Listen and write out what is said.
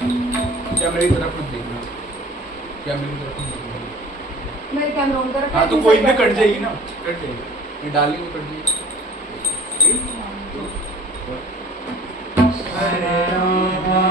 कैमरे की तरफ मत देखना, कैमरे की तरफ मत देखना। मेरे कैमरा ऑन कर रखा हाँ है, तो तू कोई साइड में बैठ कट जा। जाएगी ना, कट जाएगी, ये डाली वो कट जाएगी। हरे रामा